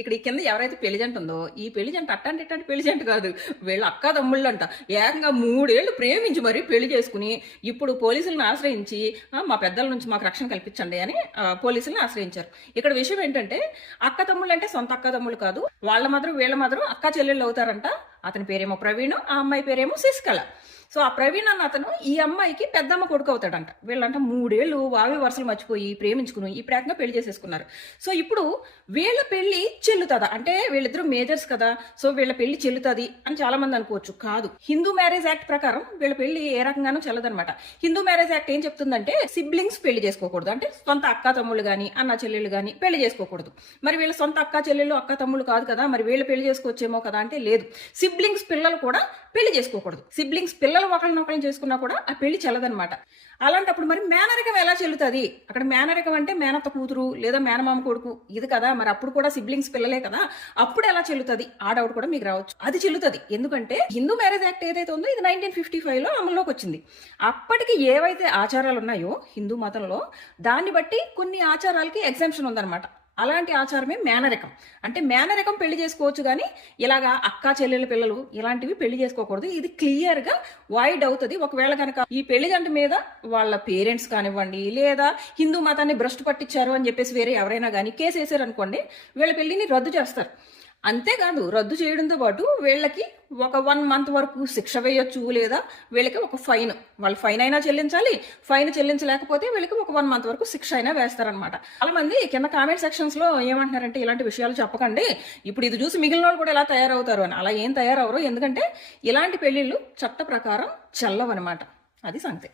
ఇక్కడ ఈ కింద ఎవరైతే పెళ్లి జంట ఉందో ఈ పెళ్లి జంట అట్టాంటి ఇట్టాంటి పెళ్లి జంట కాదు, వీళ్ళ అక్క తమ్ముళ్ళంట. ఏకంగా 3 ఏళ్ళు ప్రేమించి మరీ పెళ్లి చేసుకుని ఇప్పుడు పోలీసులను ఆశ్రయించి మా పెద్దల నుంచి మాకు రక్షణ కల్పించండి అని పోలీసులను ఆశ్రయించారు. ఇక్కడ విషయం ఏంటంటే అక్క తమ్ముళ్ళు అంటే సొంత అక్క తమ్ముళ్ళు కాదు, వాళ్ళ మాత్రం వీళ్ళ మాత్రం అక్క చెల్లెళ్ళు అవుతారంట. అతని పేరేమో ప్రవీణ్, ఆ అమ్మాయి పేరేమో శశికళ. సో ఆ ప్రవీణ్ అన్న అతను ఈ అమ్మాయికి పెద్దమ్మ కొడుకు అవుతాడంట. వీళ్ళంట 3 ఏళ్ళు వావి వరుసలు మర్చిపోయి ప్రేమించుకుని ఇప్పుడు ఏకంగా పెళ్లి చేసేసుకున్నారు. సో ఇప్పుడు వీళ్ళ పెళ్లి చెల్లుతుందా అంటే వీళ్ళిద్దరూ మేజర్స్ కదా, సో వీళ్ళ పెళ్లి చెల్లుతుంది అని చాలా మంది అనుకోవచ్చు. కాదు, హిందూ మ్యారేజ్ యాక్ట్ ప్రకారం వీళ్ళ పెళ్లి ఏ రకంగానూ చెల్లదనమాట. హిందూ మ్యారేజ్ యాక్ట్ ఏం చెప్తుందంటే సిబ్లింగ్స్ పెళ్లి చేసుకోకూడదు, అంటే సొంత అక్క తమ్ముళ్ళు కానీ అన్న చెల్లెళ్ళు కానీ పెళ్లి చేసుకోకూడదు. మరి వీళ్ళ సొంత అక్క చెల్లెళ్ళు అక్క తమ్ముళ్ళు కాదు కదా, మరి వీళ్ళు పెళ్లి చేసుకోవచ్చేమో కదా అంటే లేదు, సిబ్లింగ్స్ పిల్లలు కూడా పెళ్లి చేసుకోకూడదు. సిబ్లింగ్స్ పిల్లలు ఒకరినొకరిని చేసుకున్నా కూడా ఆ పెళ్లి చెల్లదనమాట. అలాంటప్పుడు మరి మేనరికం ఎలా చెల్లుతుంది? అక్కడ మేనరికం అంటే మేనత్త కూతురు లేదా మేనమామ కొడుకు ఇది కదా, మరి అప్పుడు కూడా సిబ్లింగ్స్ పిల్లలే కదా, అప్పుడు ఎలా చెల్లుతుంది? ఆ డౌట్ కూడా మీకు రావచ్చు. అది చెల్లుతుంది, ఎందుకంటే హిందూ మ్యారేజ్ యాక్ట్ ఏదైతే ఉందో ఇది 1955లో అమల్లోకి వచ్చింది. అప్పటికి ఏవైతే ఆచారాలు ఉన్నాయో హిందూ మతంలో దాన్ని బట్టి కొన్ని ఆచారాలకి ఎగ్జామ్షన్ ఉందన్నమాట. అలాంటి ఆచారమే మేనరికం. అంటే మేనరికం పెళ్లి చేసుకోవచ్చు కానీ ఇలాగా అక్క చెల్లెల పిల్లలు ఇలాంటివి పెళ్లి చేసుకోకూడదు. ఇది క్లియర్గా వైడ్ అవుతుంది. ఒకవేళ కనుక ఈ పెళ్లి గంట మీద వాళ్ళ పేరెంట్స్ కానివ్వండి లేదా హిందూ మతాన్ని భ్రష్టు పట్టించారు అని చెప్పేసి వేరే ఎవరైనా కానీ కేసు వేసారనుకోండి, వీళ్ళ పెళ్లిని రద్దు చేస్తారు. అంతేకాదు, రద్దు చేయడంతో పాటు వీళ్ళకి ఒక 1 month వరకు శిక్ష వేయొచ్చు, లేదా వీళ్ళకి ఒక ఫైన్, వాళ్ళు ఫైన్ అయినా చెల్లించాలి. ఫైన్ చెల్లించలేకపోతే వీళ్ళకి ఒక 1 month వరకు శిక్ష అయినా వేస్తారనమాట. చాలా మంది కింద కామెంట్ సెక్షన్స్ లో ఏమంటున్నారంటే ఇలాంటి విషయాలు చెప్పకండి, ఇప్పుడు ఇది చూసి మిగిలిన వాళ్ళు కూడా ఎలా తయారవుతారు అని. అలా ఏం తయారవరు, ఎందుకంటే ఇలాంటి పెళ్లిళ్ళు చట్ట ప్రకారం చెల్లవన్నమాట. అది సంగతి.